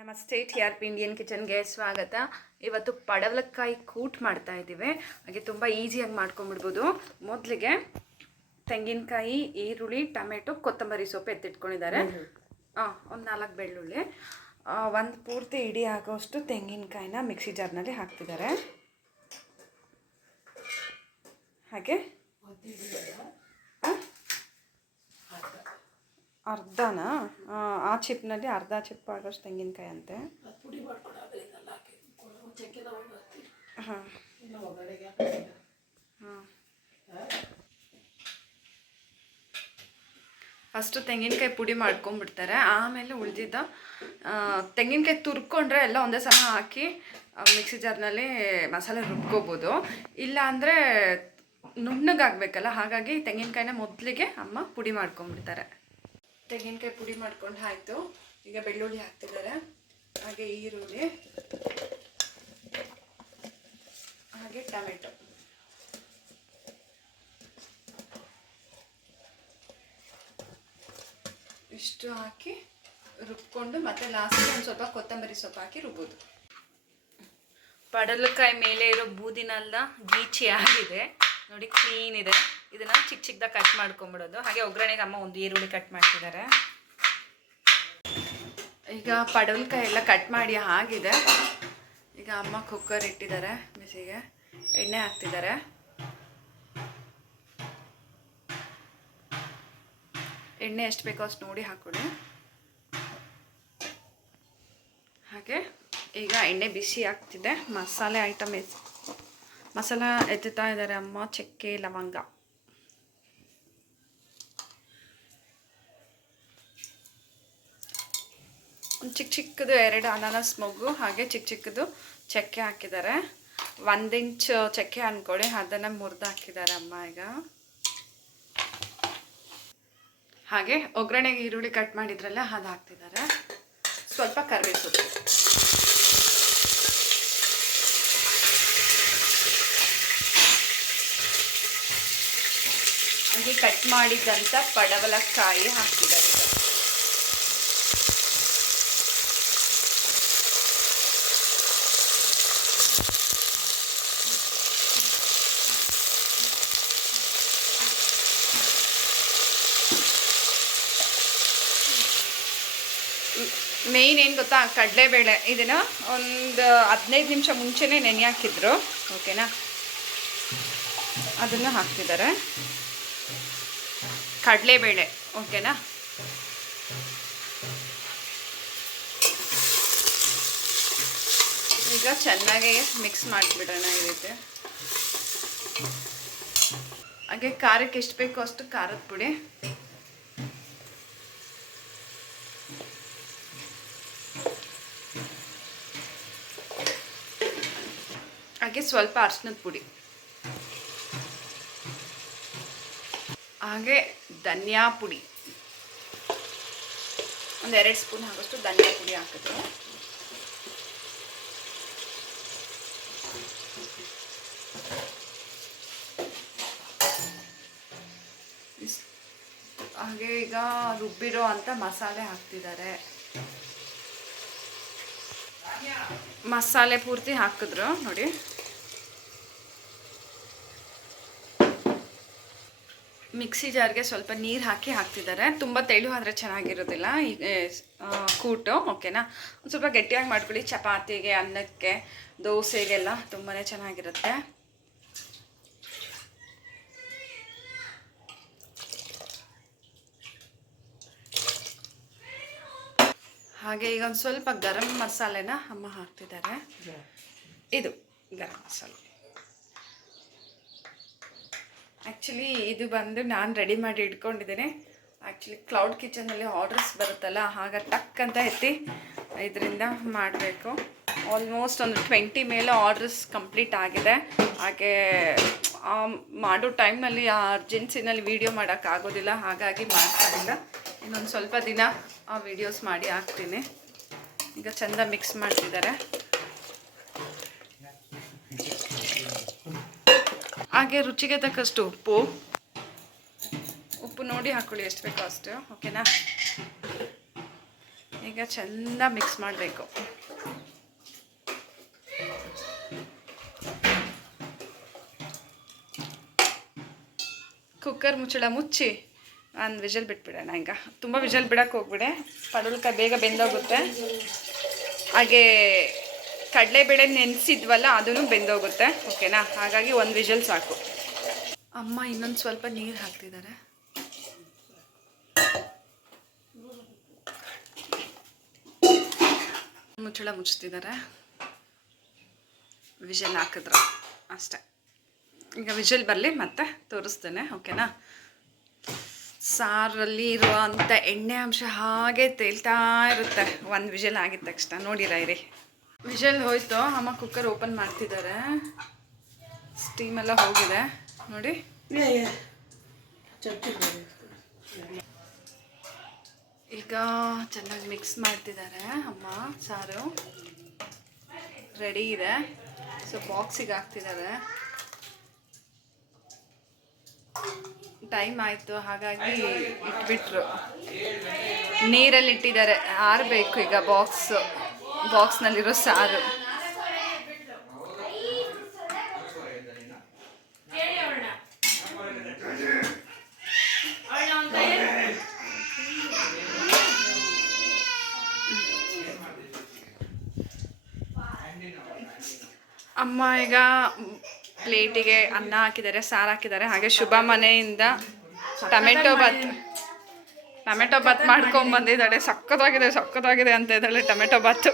ನಮಸ್ತೆ, TRP Indian ಕಿಚನ್ಗೆ ಸ್ವಾಗತ. ಇವತ್ತು ಪಡವಲಕಾಯಿ ಕೂಟ್ ಮಾಡ್ತಾ ಇದ್ದೀವಿ. ಹಾಗೆ ತುಂಬ ಈಸಿಯಾಗಿ ಮಾಡ್ಕೊಂಡ್ಬಿಡ್ಬೋದು. ಮೊದಲಿಗೆ ತೆಂಗಿನಕಾಯಿ, ಈರುಳ್ಳಿ, ಟೊಮೆಟೊ, ಕೊತ್ತಂಬರಿ ಸೊಪ್ಪು ಎತ್ತಿಟ್ಕೊಂಡಿದ್ದಾರೆ. ಒಂದು 4 ಬೆಳ್ಳುಳ್ಳಿ, ಒಂದು ಪೂರ್ತಿ ಇಡೀ ಆಗೋಷ್ಟು ತೆಂಗಿನಕಾಯಿನ ಮಿಕ್ಸಿ ಜಾರ್ನಲ್ಲಿ ಹಾಕ್ತಿದ್ದಾರೆ. ಹಾಗೆ ಅರ್ಧನಾ ಆ ಚಿಪ್ನಲ್ಲಿ ಅರ್ಧ ಚಿಪ್ ಆಗೋಷ್ಟು ತೆಂಗಿನಕಾಯಿ ಅಂತೆ. ಹಾಂ ಹಾಂ ಫಸ್ಟು ತೆಂಗಿನಕಾಯಿ ಪುಡಿ ಮಾಡ್ಕೊಂಡ್ಬಿಡ್ತಾರೆ. ಆಮೇಲೆ ಉಳಿದಿದ್ದ ತೆಂಗಿನಕಾಯಿ ತುರ್ಕೊಂಡ್ರೆ ಎಲ್ಲ ಒಂದೇ ಸಮ ಹಾಕಿ ಮಿಕ್ಸಿ ಜಾರ್ನಲ್ಲಿ ಮಸಾಲೆ ರುಬ್ಕೋಬೋದು. ಇಲ್ಲ ಅಂದರೆ ನುಣ್ಣಗಾಗಬೇಕಲ್ಲ, ಹಾಗಾಗಿ ತೆಂಗಿನಕಾಯಿನ ಮೊದಲಿಗೆ ಅಮ್ಮ ಪುಡಿ ಮಾಡ್ಕೊಂಡ್ಬಿಡ್ತಾರೆ. ತೆಂಗಿನಕಾಯಿ ಪುಡಿ ಮಾಡ್ಕೊಂಡು ಆಯಿತು. ಈಗ ಬೆಳ್ಳುಳ್ಳಿ ಹಾಕ್ತಿದ್ದಾರೆ, ಹಾಗೆ ಈರುಳ್ಳಿ, ಹಾಗೆ ಟೊಮೆಟೊ. ಇಷ್ಟು ಹಾಕಿ ರುಬ್ಕೊಂಡು ಮತ್ತೆ ಲಾಸ್ಟಿಗೆ ಒಂದು ಸ್ವಲ್ಪ ಕೊತ್ತಂಬರಿ ಸೊಪ್ಪು ಹಾಕಿ ರುಬ್ಬೋದು. ಪಡವಲಕಾಯಿ ಮೇಲೆ ಇರೋ ಬೂದಿನೆಲ್ಲ ಗೀಚಿ ಆಗಿದೆ ನೋಡಿ, ಕ್ಲೀನ್ ಇದೆ. ಇದನ್ನು ಚಿಕ್ಕ ಚಿಕ್ಕದಾಗಿ ಕಟ್ ಮಾಡ್ಕೊಂಬಿಡೋದು. ಹಾಗೆ ಒಗ್ಗರಣೆಗೆ ಅಮ್ಮ ಒಂದು ಈರುಳ್ಳಿ ಕಟ್ ಮಾಡ್ತಿದ್ದಾರೆ. ಈಗ ಪಡವಲಕಾಯಿ ಎಲ್ಲ ಕಟ್ ಮಾಡಿ ಆಗಿದೆ. ಈಗ ಅಮ್ಮ ಕುಕ್ಕರ್ ಇಟ್ಟಿದ್ದಾರೆ, ಬಿಸಿಗೆ ಎಣ್ಣೆ ಹಾಕ್ತಿದ್ದಾರೆ. ಎಣ್ಣೆ ಎಷ್ಟು ಬೇಕೋ ಅಷ್ಟು ನೋಡಿ ಹಾಕ್ಕೊಡಿ. ಹಾಗೆ ಈಗ ಎಣ್ಣೆ ಬಿಸಿ ಆಗ್ತಿದೆ. ಮಸಾಲೆ ಐಟಮ್ ಮಸಾಲ ಎತ್ತುತ್ತಾ ಇದ್ದಾರೆ ಅಮ್ಮ. ಚಕ್ಕೆ, ಲವಂಗ, ಒಂದು ಚಿಕ್ಕ ಚಿಕ್ಕದು 2 ಅನಾನಸ್ ಮೊಗ್ಗು, ಹಾಗೆ ಚಿಕ್ಕ ಚಿಕ್ಕದು ಚಕ್ಕೆ ಹಾಕಿದ್ದಾರೆ. 1 ಇಂಚ್ ಚಕ್ಕೆ ಅಂದ್ಕೊಳ್ಳಿ, ಅದನ್ನು ಮುರಿದು ಹಾಕಿದ್ದಾರೆ ಅಮ್ಮ. ಈಗ ಹಾಗೆ ಒಗ್ಗರಣೆಗೆ ಈರುಳ್ಳಿ ಕಟ್ ಮಾಡಿದ್ರಲ್ಲ ಅದು ಹಾಕ್ತಿದ್ದಾರೆ. ಸ್ವಲ್ಪ ಕರಿಬೇವು ಸೊಪ್ಪು, ಹಾಗೆ ಕಟ್ ಮಾಡಿದಂಥ ಪಡವಲಕಾಯಿ ಹಾಕ್ತಿದ್ದಾರೆ. ಮೇಯ್ನ್ ಏನು ಗೊತ್ತಾ, ಕಡಲೆಬೇಳೆ. ಇದನ್ನು ಒಂದು 15 ನಿಮಿಷ ಮುಂಚೆನೇ ನೆನೆ ಹಾಕಿದ್ರು, ಓಕೆನಾ. ಅದನ್ನು ಹಾಕ್ತಿದ್ದಾರೆ, ಕಡಲೆಬೇಳೆ, ಓಕೆನಾ. ಈಗ ಚೆನ್ನಾಗಿ ಮಿಕ್ಸ್ ಮಾಡಿಬಿಡೋಣ ಈ ರೀತಿ. ಹಾಗೆ ಖಾರಕ್ಕೆ ಎಷ್ಟು ಬೇಕೋ ಅಷ್ಟು ಖಾರದ ಪುಡಿ, ಹಾಗೆ ಸ್ವಲ್ಪ ಅರಿಶಿನದ ಪುಡಿ, ಹಾಗೆ ಧನಿಯಾ ಪುಡಿ, ಒಂದು 2 ಸ್ಪೂನ್ ಆಗೋಷ್ಟು ಧನಿಯಾ ಪುಡಿ ಹಾಕಿದ್ರು. ಹಾಗೆ ಈಗ ರುಬ್ಬಿರೋ ಅಂತ ಮಸಾಲೆ ಹಾಕ್ತಿದ್ದಾರೆ. ಮಸಾಲೆ ಪೂರ್ತಿ ಹಾಕಿದ್ರು ನೋಡಿ. ಮಿಕ್ಸಿ ಜಾರ್ಗೆ ಸ್ವಲ್ಪ ನೀರು ಹಾಕಿ ಹಾಕ್ತಿದ್ದಾರೆ. ತುಂಬ ತೆಳು ಆದರೆ ಚೆನ್ನಾಗಿರೋದಿಲ್ಲ ಈ ಕೂಟು, ಓಕೆನಾ. ಒಂದು ಸ್ವಲ್ಪ ಗಟ್ಟಿಯಾಗಿ ಮಾಡ್ಕೊಳ್ಳಿ. ಚಪಾತಿಗೆ, ಅನ್ನಕ್ಕೆ, ದೋಸೆಗೆಲ್ಲ ತುಂಬಾ ಚೆನ್ನಾಗಿರುತ್ತೆ. ಹಾಗೆ ಈಗ ಒಂದು ಸ್ವಲ್ಪ ಗರಂ ಮಸಾಲೆನ ಅಮ್ಮ ಹಾಕ್ತಿದ್ದಾರೆ. ಇದು ಗರಂ ಮಸಾಲೆ. ಆ್ಯಕ್ಚುಲಿ ಇದು ಬಂದು ನಾನು ರೆಡಿ ಮಾಡಿ ಇಟ್ಕೊಂಡಿದ್ದೇನೆ. ಆ್ಯಕ್ಚುಲಿ ಕ್ಲೌಡ್ ಕಿಚನಲ್ಲಿ ಆರ್ಡರ್ಸ್ ಬರುತ್ತಲ್ಲ, ಆಗ ಟಕ್ ಅಂತ ಎತ್ತಿ ಇದರಿಂದ ಮಾಡಬೇಕು. ಆಲ್ಮೋಸ್ಟ್ ಒಂದು 20 ಮೇಲೆ ಆರ್ಡರ್ಸ್ ಕಂಪ್ಲೀಟ್ ಆಗಿದೆ. ಹಾಗೆ ಮಾಡೋ ಟೈಮ್ನಲ್ಲಿ ಆ ಅರ್ಜೆನ್ಸಿನಲ್ಲಿ ವೀಡಿಯೋ ಮಾಡೋಕ್ಕಾಗೋದಿಲ್ಲ, ಹಾಗಾಗಿ ಮಾಡ್ತಾಯಿಲ್ಲ. ಇನ್ನೊಂದು ಸ್ವಲ್ಪ ದಿನ ಆ ವಿಡಿಯೋಸ್ ಮಾಡಿ ಹಾಕ್ತೀನಿ. ಈಗ ಚೆಂದ ಮಿಕ್ಸ್ ಮಾಡ್ತಿದ್ದಾರೆ. ಹಾಗೆ ರುಚಿಗೆ ತಕ್ಕಷ್ಟು ಉಪ್ಪು ನೋಡಿ ಹಾಕ್ಕೊಳ್ಳಿ, ಎಷ್ಟು ಬೇಕೋ ಅಷ್ಟು, ಓಕೆನಾ. ಈಗ ಚೆಂದ ಮಿಕ್ಸ್ ಮಾಡಬೇಕು. ಕುಕ್ಕರ್ ಮುಚ್ಚಳ ಮುಚ್ಚಿ ಒಂದು ವಿಜಲ್ ಬಿಟ್ಬಿಡೋಣ. ಈಗ ತುಂಬ ವಿಜಲ್ ಬಿಡೋಕ್ಕೆ ಹೋಗ್ಬಿಡೆ, ಪಡವಲಕಾಯಿ ಬೇಗ ಬೆಂದೋಗುತ್ತೆ. ಹಾಗೆ ಕಡಲೆಬೇಳೆ ನೆನೆಸಿದ್ವಲ್ಲ ಅದೂ ಬೆಂದೋಗುತ್ತೆ. ಓಕೆನಾ? ಹಾಗಾಗಿ ಒಂದು ವಿಜಲ್ ಸಾಕು. ಅಮ್ಮ ಇನ್ನೊಂದು ಸ್ವಲ್ಪ ನೀರು ಹಾಕ್ತಿದ್ದಾರೆ. ಮುಚ್ಚಳ ಮುಚ್ತಿದ್ದಾರೆ. ವಿಜಲ್ ಹಾಕಿದ್ರು ಅಷ್ಟೆ. ಈಗ ವಿಜಲ್ ಬರಲಿ ಮತ್ತೆ ತೋರಿಸ್ತೇನೆ. ಓಕೆನಾ? ಸಾರಲ್ಲಿ ಇರುವಂಥ ಎಣ್ಣೆ ಅಂಶ ಹಾಗೆ ತೇಲ್ತಾ ಇರುತ್ತೆ ಒಂದು ವಿಜಲ್ ಆಗಿದ ತಕ್ಷಣ. ನೋಡಿರಾ ಇರಿ, ವಿಜಲ್ ಹೋಯ್ತು. ಅಮ್ಮ ಕುಕ್ಕರ್ ಓಪನ್ ಮಾಡ್ತಿದ್ದಾರೆ. ಸ್ಟೀಮೆಲ್ಲ ಹೋಗಿದೆ ನೋಡಿ. ಈಗ ಚೆನ್ನಾಗಿ ಮಿಕ್ಸ್ ಮಾಡ್ತಿದ್ದಾರೆ ಅಮ್ಮ. ಸಾರು ರೆಡಿ ಇದೆ. ಸೊ ಬಾಕ್ಸಿಗೆ ಹಾಕ್ತಿದ್ದಾರೆ. ಟೈಮ್ ಆಯಿತು ಹಾಗಾಗಿ ಇಟ್ಬಿಟ್ರು. ನೀರಲ್ಲಿ ಇಟ್ಟಿದ್ದಾರೆ, ಆರಬೇಕು ಈಗ ಬಾಕ್ಸ್ನಲ್ಲಿರೋ ಸಾರು. ಅಮ್ಮ ಈಗ ಪ್ಲೇಟಿಗೆ ಅನ್ನ ಹಾಕಿದ್ದಾರೆ, ಸಾರು ಹಾಕಿದ್ದಾರೆ. ಹಾಗೆ ಶುಭ ಮನೆಯಿಂದ ಟೊಮೆಟೊ ಬಾತ್ ಮಾಡ್ಕೊಂಬಂದಿದ್ದಾಳೆ. ಸಕ್ಕತ್ತಾಗಿದೆ ಅಂತ ಇದ್ದಾಳೆ ಟೊಮೆಟೊ ಬಾತು.